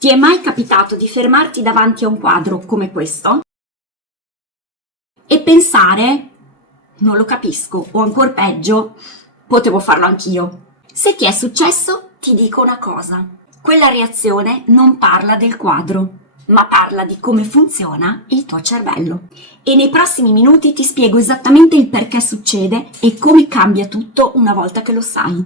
Ti è mai capitato di fermarti davanti a un quadro come questo e pensare, non lo capisco, o ancora peggio, potevo farlo anch'io? Se ti è successo, ti dico una cosa. Quella reazione non parla del quadro, ma parla di come funziona il tuo cervello. E nei prossimi minuti ti spiego esattamente il perché succede e come cambia tutto una volta che lo sai.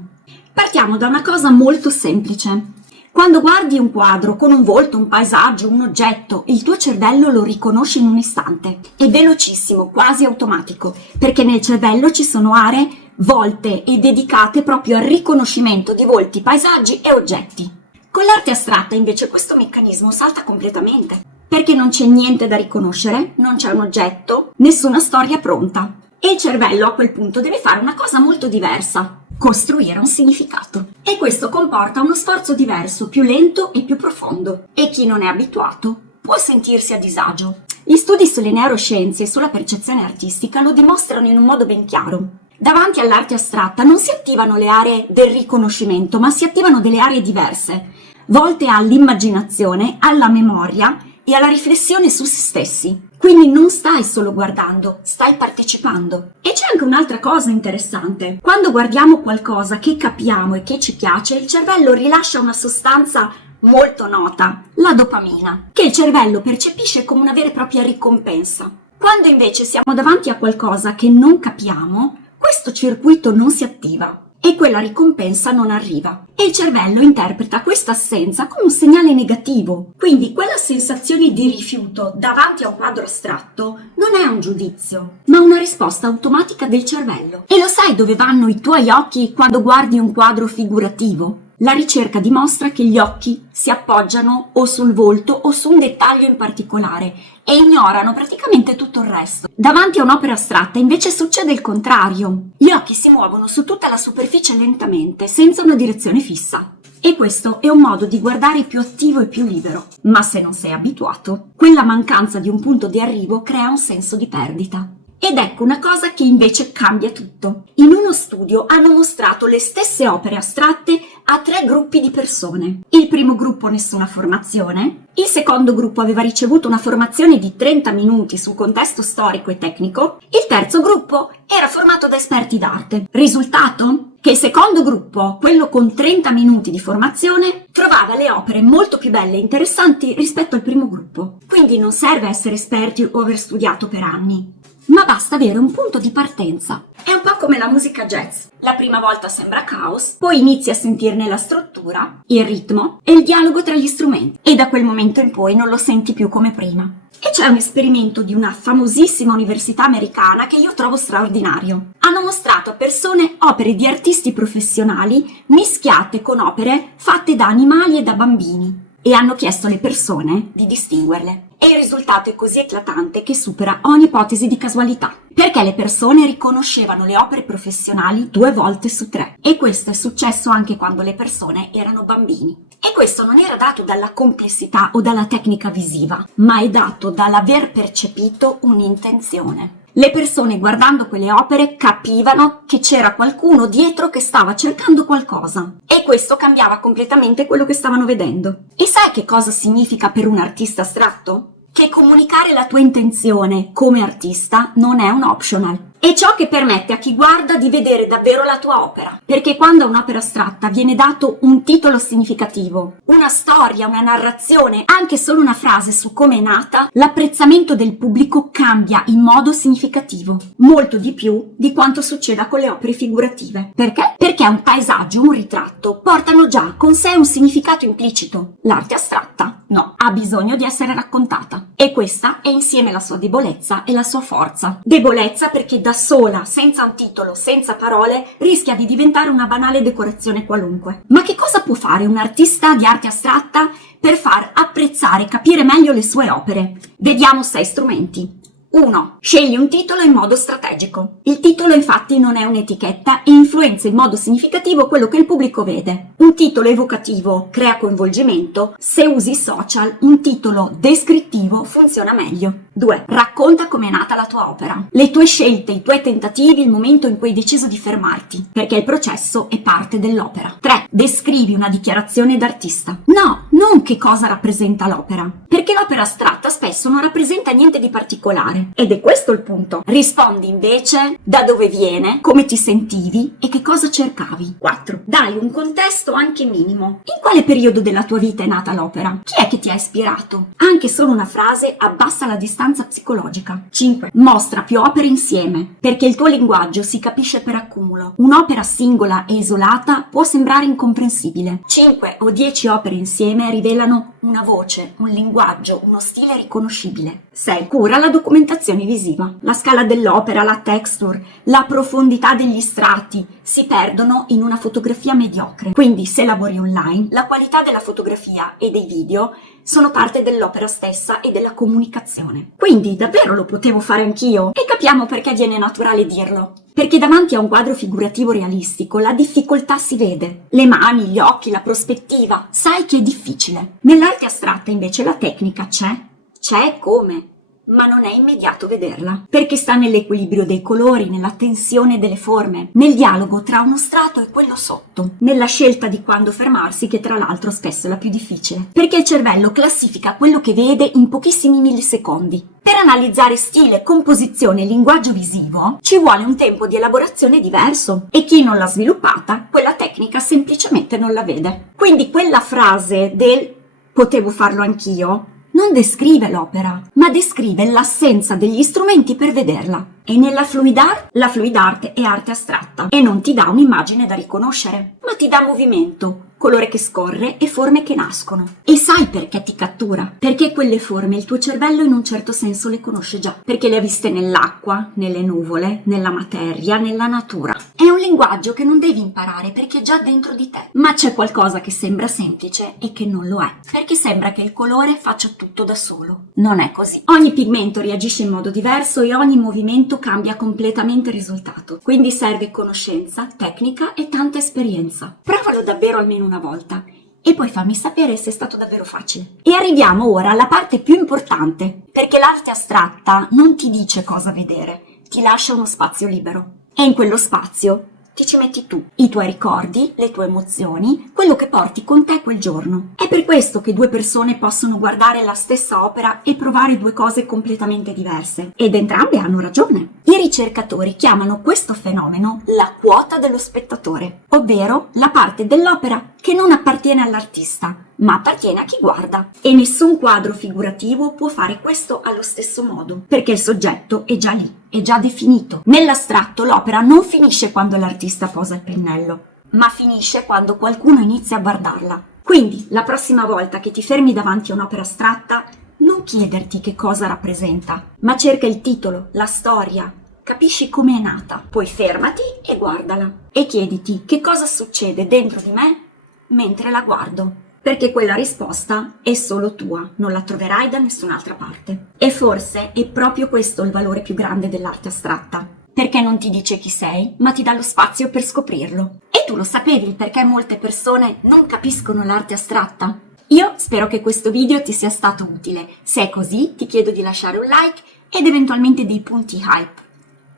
Partiamo da una cosa molto semplice. Quando guardi un quadro con un volto, un paesaggio, un oggetto, il tuo cervello lo riconosce in un istante. È velocissimo, quasi automatico, perché nel cervello ci sono aree volte e dedicate proprio al riconoscimento di volti, paesaggi e oggetti. Con l'arte astratta invece questo meccanismo salta completamente, perché non c'è niente da riconoscere, non c'è un oggetto, nessuna storia pronta. E il cervello a quel punto deve fare una cosa molto diversa: costruire un significato. E questo comporta uno sforzo diverso, più lento e più profondo. E chi non è abituato può sentirsi a disagio. Gli studi sulle neuroscienze e sulla percezione artistica lo dimostrano in un modo ben chiaro. Davanti all'arte astratta non si attivano le aree del riconoscimento, ma si attivano delle aree diverse, volte all'immaginazione, alla memoria e alla riflessione su se stessi. Quindi non stai solo guardando, stai partecipando. E c'è anche un'altra cosa interessante. Quando guardiamo qualcosa che capiamo e che ci piace, il cervello rilascia una sostanza molto nota, la dopamina, che il cervello percepisce come una vera e propria ricompensa. Quando invece siamo davanti a qualcosa che non capiamo, questo circuito non si attiva e quella ricompensa non arriva. E il cervello interpreta questa assenza come un segnale negativo. Quindi quella sensazione di rifiuto davanti a un quadro astratto non è un giudizio, ma una risposta automatica del cervello. E lo sai dove vanno i tuoi occhi quando guardi un quadro figurativo? La ricerca dimostra che gli occhi si appoggiano o sul volto o su un dettaglio in particolare e ignorano praticamente tutto il resto. Davanti a un'opera astratta invece succede il contrario. Gli occhi si muovono su tutta la superficie lentamente, senza una direzione fissa. E questo è un modo di guardare più attivo e più libero. Ma se non sei abituato, quella mancanza di un punto di arrivo crea un senso di perdita. Ed ecco una cosa che invece cambia tutto. In uno studio hanno mostrato le stesse opere astratte a 3 gruppi di persone. Il primo gruppo nessuna formazione, il secondo gruppo aveva ricevuto una formazione di 30 minuti sul contesto storico e tecnico, il terzo gruppo era formato da esperti d'arte. Risultato? Che il secondo gruppo, quello con 30 minuti di formazione, trovava le opere molto più belle e interessanti rispetto al primo gruppo. Quindi non serve essere esperti o aver studiato per anni, ma basta avere un punto di partenza. È un po' come la musica jazz. La prima volta sembra caos, poi inizi a sentirne la struttura, il ritmo e il dialogo tra gli strumenti. E da quel momento in poi non lo senti più come prima. E c'è un esperimento di una famosissima università americana che io trovo straordinario. Hanno mostrato a persone opere di artisti professionali mischiate con opere fatte da animali e da bambini. E hanno chiesto alle persone di distinguerle. E il risultato è così eclatante che supera ogni ipotesi di casualità, perché le persone riconoscevano le opere professionali 2 volte su 3. E questo è successo anche quando le persone erano bambini. E questo non era dato dalla complessità o dalla tecnica visiva, ma è dato dall'aver percepito un'intenzione. Le persone guardando quelle opere capivano che c'era qualcuno dietro che stava cercando qualcosa e questo cambiava completamente quello che stavano vedendo. E sai che cosa significa per un artista astratto? Che comunicare la tua intenzione come artista non è un optional. È ciò che permette a chi guarda di vedere davvero la tua opera. Perché quando a un'opera astratta viene dato un titolo significativo, una storia, una narrazione, anche solo una frase su come è nata, l'apprezzamento del pubblico cambia in modo significativo. Molto di più di quanto succeda con le opere figurative. Perché? Perché un paesaggio, un ritratto, portano già con sé un significato implicito. L'arte astratta, no, ha bisogno di essere raccontata. E questa è insieme la sua debolezza e la sua forza. Debolezza perché da sola, senza un titolo, senza parole, rischia di diventare una banale decorazione qualunque. Ma che cosa può fare un artista di arte astratta per far apprezzare e capire meglio le sue opere? Vediamo 6 strumenti. 1. Scegli un titolo in modo strategico. Il titolo infatti non è un'etichetta e influenza in modo significativo quello che il pubblico vede. Un titolo evocativo crea coinvolgimento, se usi social un titolo descrittivo funziona meglio. 2. Racconta com'è nata la tua opera, le tue scelte, i tuoi tentativi, il momento in cui hai deciso di fermarti, perché il processo è parte dell'opera. 3. Descrivi una dichiarazione d'artista. No, non che cosa rappresenta l'opera, perché l'opera astratta spesso non rappresenta niente di particolare, ed è questo il punto. Rispondi invece da dove viene, come ti sentivi e che cosa cercavi. 4. Dai un contesto anche minimo. In quale periodo della tua vita è nata l'opera? Chi è che ti ha ispirato? Anche solo una frase abbassa la distanza psicologica. 5. Mostra più opere insieme, perché il tuo linguaggio si capisce per accumulo. Un'opera singola e isolata può sembrare incomprensibile. 5 o 10 opere insieme rivelano una voce, un linguaggio, uno stile riconoscibile. 6. Cura la documentazione visiva. La scala dell'opera, la texture, la profondità degli strati si perdono in una fotografia mediocre. Quindi se lavori online, la qualità della fotografia e dei video sono parte dell'opera stessa e della comunicazione. Quindi davvero lo potevo fare anch'io? E capiamo perché viene naturale dirlo. Perché davanti a un quadro figurativo realistico la difficoltà si vede. Le mani, gli occhi, la prospettiva. Sai che è difficile. Nell'arte astratta invece la tecnica c'è. C'è come? Ma non è immediato vederla, perché sta nell'equilibrio dei colori, nella tensione delle forme, nel dialogo tra uno strato e quello sotto, nella scelta di quando fermarsi, che tra l'altro spesso è la più difficile, perché il cervello classifica quello che vede in pochissimi millisecondi. Per analizzare stile, composizione e linguaggio visivo ci vuole un tempo di elaborazione diverso e chi non l'ha sviluppata, quella tecnica semplicemente non la vede. Quindi quella frase del "potevo farlo anch'io" non descrive l'opera, ma descrive l'assenza degli strumenti per vederla. E nella fluid art, la fluid art è arte astratta e non ti dà un'immagine da riconoscere, ma ti dà movimento, colore che scorre e forme che nascono. E sai perché ti cattura? Perché quelle forme il tuo cervello in un certo senso le conosce già, perché le ha viste nell'acqua, nelle nuvole, nella materia, nella natura. È un linguaggio che non devi imparare perché è già dentro di te. Ma c'è qualcosa che sembra semplice e che non lo è, perché sembra che il colore faccia tutto da solo. Non è così. Ogni pigmento reagisce in modo diverso e ogni movimento cambia completamente il risultato. Quindi serve conoscenza, tecnica e tanta esperienza. Provalo davvero almeno una volta e poi fammi sapere se è stato davvero facile. E arriviamo ora alla parte più importante, perché l'arte astratta non ti dice cosa vedere, ti lascia uno spazio libero. E in quello spazio ti ci metti tu, i tuoi ricordi, le tue emozioni, quello che porti con te quel giorno. È per questo che due persone possono guardare la stessa opera e provare due cose completamente diverse. Ed entrambe hanno ragione. I ricercatori chiamano questo fenomeno la quota dello spettatore, ovvero la parte dell'opera che non appartiene all'artista, ma appartiene a chi guarda. E nessun quadro figurativo può fare questo allo stesso modo, perché il soggetto è già lì, è già definito. Nell'astratto l'opera non finisce quando l'artista posa il pennello, ma finisce quando qualcuno inizia a guardarla. Quindi, la prossima volta che ti fermi davanti a un'opera astratta, non chiederti che cosa rappresenta, ma cerca il titolo, la storia, capisci come è nata, poi fermati e guardala. E chiediti che cosa succede dentro di me mentre la guardo, perché quella risposta è solo tua, non la troverai da nessun'altra parte. E forse è proprio questo il valore più grande dell'arte astratta, perché non ti dice chi sei, ma ti dà lo spazio per scoprirlo. E tu lo sapevi il perché molte persone non capiscono l'arte astratta? Io spero che questo video ti sia stato utile. Se è così, ti chiedo di lasciare un like ed eventualmente dei punti hype.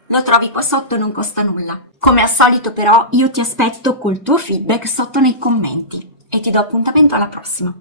Lo trovi qua sotto e non costa nulla. Come al solito però, io ti aspetto col tuo feedback sotto nei commenti e ti do appuntamento alla prossima.